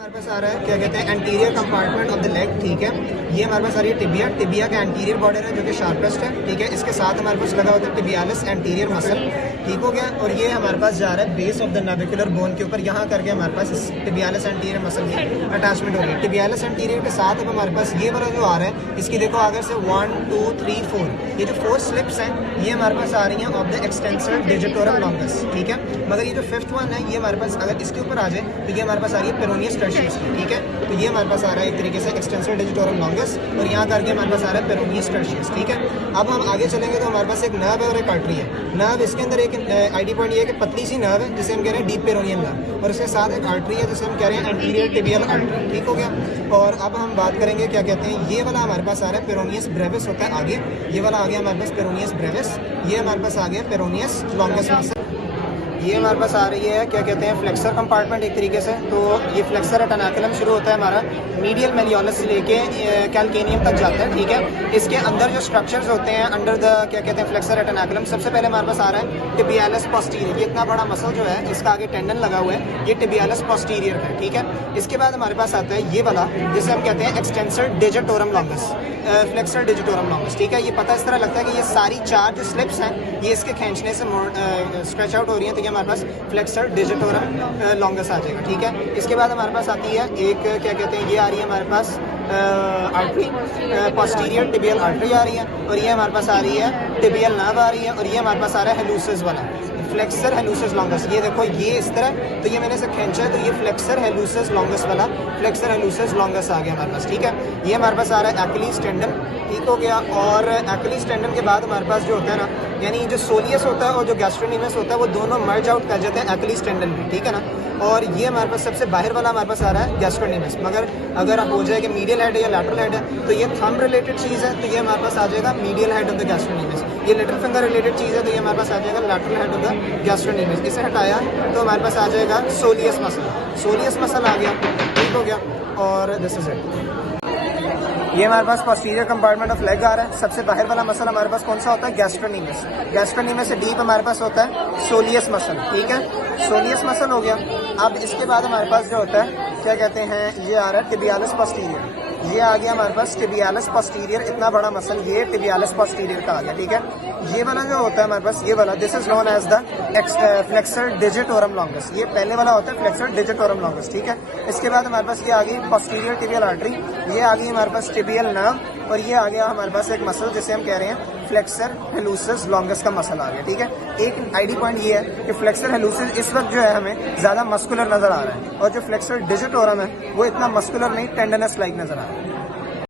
हमारे पास आ रहा है क्या कहते हैं anterior compartment of the leg. ठीक है, ये हमारे पास आ रही है टिबिया। टिबिया का एंटीरियर बॉर्डर है जो कि शार्पेस्ट है। ठीक है, इसके साथ हमारे पास लगा होता है टिबियालिस एंटीरियर मसल। ठीक हो गया, और ये हमारे पास जा रहा है बेस ऑफ द नाविकुलर बोन के ऊपर, यहाँ करके हमारे पास इस टिबियालिस एंटीरियर मसल की अटैचमेंट हो रही है। टिबियालिस एंटीरियर के साथ अब हमारे पास ये वाला जो आ रहा है, इसकी देखो आगे से 1 2 3 4 ये जो 4 स्लिप्स हैं ये हमारे पास आ रही हैं of the extensor digitorum longus. ठीक है, मगर ये जो 5th वन है ये हमारे पास अगर इसके ऊपर आ जाए तो ये हमारे पास आ रही है पेरोनियस टर्शियस। ठीक है, तो ये हमारे पास आ रहा है एक तरीके से एक्सटेंसर डिजिटोरम लॉन्गस, और यहाँ करके हमारे पास आ रहा है पेरोनियस टर्शियस। ठीक है, अब हम आगे चलेंगे तो हमारे पास एक नर्व है और एक आर्टरी है। नर्व इसके अंदर एक आईडी पॉइंट ये है कि पतली सी नर्व है जिसे हम कह रहे हैं डीप पेरोनियन नर्व, और उसके साथ एक आर्टरी है जिसे हम कह रहे हैं एंटीरियर टिबियल आर्टरी। ठीक हो गया, और अब हम बात करेंगे क्या कहते हैं, ये वाला हमारे पास आ रहा है पेरोनियस ब्रेविस होता है आगे, ये वाला आ गया हमारे पास पेरोनियस ब्रेविस, ये हमारे पास आ गया पेरोनियस लॉन्गस मसल। ये हमारे पास आ रही है क्या कहते हैं फ्लेक्सर कंपार्टमेंट एक तरीके से। तो ये फ्लेक्सर एटेनाकुलम शुरू होता है हमारा मीडियल मेलियोलस से लेके कैल्केनियम तक जाता है। ठीक है, इसके अंदर जो स्ट्रक्चर्स होते हैं अंडर द क्या कहते हैं फ्लेक्सर एटेनाकुलम, सबसे पहले हमारे पास आ रहा है टिबियालिस पोस्टीरियर। ये इतना बड़ा मसल जो है इसका आगे टेंडन लगा हुआ है, ये टिबियालिस पोस्टीरियर है। ठीक है, इसके बाद हमारे पास आता है ये वाला जिसे हम कहते हैं extensor digitorum longus, flexor digitorum longus. ठीक है, ये पता इस तरह लगता है कि ये सारी 4 जो स्लिप्स हैं ये इसके खींचने से स्ट्रेच आउट हो रही हैं, तो ये हमारे पास फ्लेक्सर डिजिटोरम लॉन्गस आ जाएगा। ठीक है, इसके बाद हमारे पास आती है एक क्या कहते हैं, ये आ रही है हमारे पास आर्टरी, पोस्टीरियर टिबियल आर्टरी आ रही है, और ये हमारे पास आ रही है टिबियल नर्व आ रही है, और ये हमारे पास आ रहा है हेलूसिस वाला फ्लेक्सर हेलूसिस लॉन्गस। ये देखो ये इस तरह, तो ये मैंने इसे खींचा है तो ये फ्लेक्सर हेलूसिस लॉन्गस वाला फ्लेक्सर हेलूसिस लॉन्गस आ गया हमारे पास। ठीक है, ये हमारे पास आ रहा है एक्लीज टेंडन। ठीक हो गया, और एक्लीज टेंडन के बाद हमारे पास जो होता है ना, यानी जो सोलियस होता है और जो गैस्ट्रोनीमस होता है वो दोनों मर्ज आउट कर जाते हैं एक्लीज टेंडन में। ठीक है ना, और ये हमारे पास सबसे बाहर वाला हमारे पास आ रहा है गैस्ट्रोनीमस। मगर अगर हो जाए कि मीडियल हेड है या लैटरल हेड है तो ये थंब रिलेटेड चीज़ है, तो ये हमारे पास आ जाएगा मीडियल हेड ऑफ द गैस्ट्रोनीमस। ये लिटिल फिंगर रिलेटेड चीज़ है तो ये हमारे पास आ जाएगा लैटरल हेड ऑफ द गैस्ट्रोनीमस। इसे हटाया तो हमारे पास आ जाएगा सोलियस मसल। सोलियस मसल आ गया। ठीक हो गया, और दिस इज इट। ये हमारे पास पोस्टीरियर कंपार्टमेंट ऑफ लेग आ रहा है। सबसे बाहर वाला मसल हमारे पास कौन सा होता है, गैस्ट्रोनीमस। गैस्ट्रोनीमस से डीप हमारे पास होता है सोलियस मसल। ठीक है, सोलियस मसल हो गया। अब इसके बाद हमारे पास जो होता है क्या कहते हैं, ये आ रहा है टिबियालिस पोस्टीरियर। ये आ गया हमारे पास टिबियालिस पोस्टीरियर, इतना बड़ा मसल ये टिबियालिस पोस्टीरियर का आ गया। ठीक है, ये वाला जो होता है हमारे पास, ये वाला this is known as the flexor digitorum longus. ये पहले वाला होता है फ्लेक्सर डिजिटोरम लॉन्गस। ठीक है, इसके बाद हमारे पास ये आ गई पोस्टीरियर टिबियल आर्टरी, ये आ गई हमारे पास टिबियल नर्व, और ये आ गया हमारे पास एक मसल जिसे हम कह रहे हैं फ्लेक्सर हेलूसिस लॉन्गस का मसल आ गया। ठीक है, एक आईडी पॉइंट ये है कि फ्लेक्सर हेलूसिस इस वक्त जो है हमें ज्यादा मस्कुलर नजर आ रहा है, और जो फ्लेक्सर डिजिटोरम है वो इतना मस्कुलर नहीं, टेंडनस लाइक नजर आ रहा है।